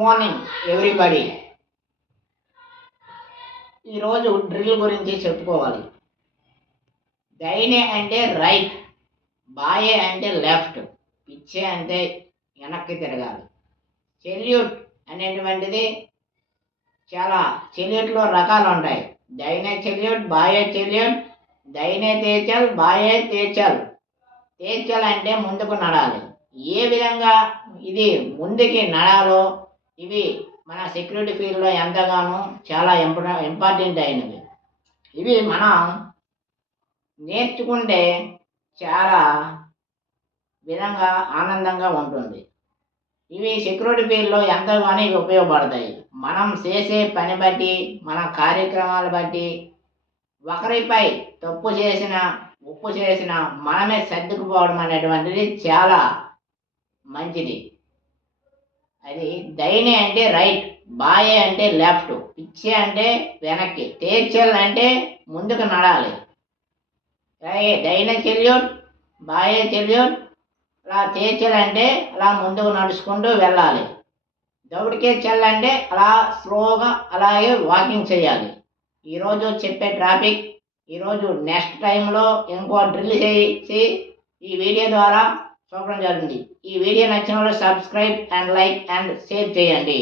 Morning everybody. ఈరోజు drill గురించి చెప్పుకోవాలి. దైనే అంటే రైట్, బాయే అంటే లెఫ్ట్, పిచ్చే అంటే వెనక్కి తిరగాలి. చెల్యూట్ అనేటువంటిది చాలా చెల్యూట్లో రకాలు ఉంటాయి. దైనే చెల్యూట్, బాయే చెల్యూట్, దైనే తేచల్, బాయే తేచల్. తేచల్ అంటే ముందుకు నడాలి. ఏ విధంగా ఇది ముందుకి నడాలో ఇవి మన సెక్యూరిటీ ఫీల్డ్లో ఎంతగానో చాలా ఇంపార్టెంట్ అయినవి. ఇవి మనం నేర్చుకుంటే చాలా విధంగా ఆనందంగా ఉంటుంది. ఇవి సెక్యూరిటీ ఫీల్డ్లో ఎంతగానో ఇవి ఉపయోగపడతాయి. మనం చేసే పని బట్టి, మన కార్యక్రమాలు బట్టి ఒకరిపై తప్పు చేసిన, ఉప్పు చేసిన మనమే సర్దుకుపోవడం అనేటువంటిది చాలా మంచిది. అది దైనే అంటే రైట్, బాయే అంటే లెఫ్ట్, పిచ్చే అంటే వెనక్కి, తేచల్ అంటే ముందుకు నడాలి. దైన చెల్యూట్, బాయే చెల్యూట్, అలా తేచల్ అంటే అలా ముందుకు నడుచుకుంటూ వెళ్ళాలి. దౌడికే చల్ అంటే అలా స్లోగా అలాగే వాకింగ్ చేయాలి. ఈరోజు చెప్పే ట్రాఫిక్ ఈరోజు నెక్స్ట్ టైంలో ఇంకో డ్రిల్ చేసి ఈ వీడియో ద్వారా చూపడం జరిగింది. ఈ వీడియో నచ్చిన వాళ్ళు subscribe and like and share చేయండి.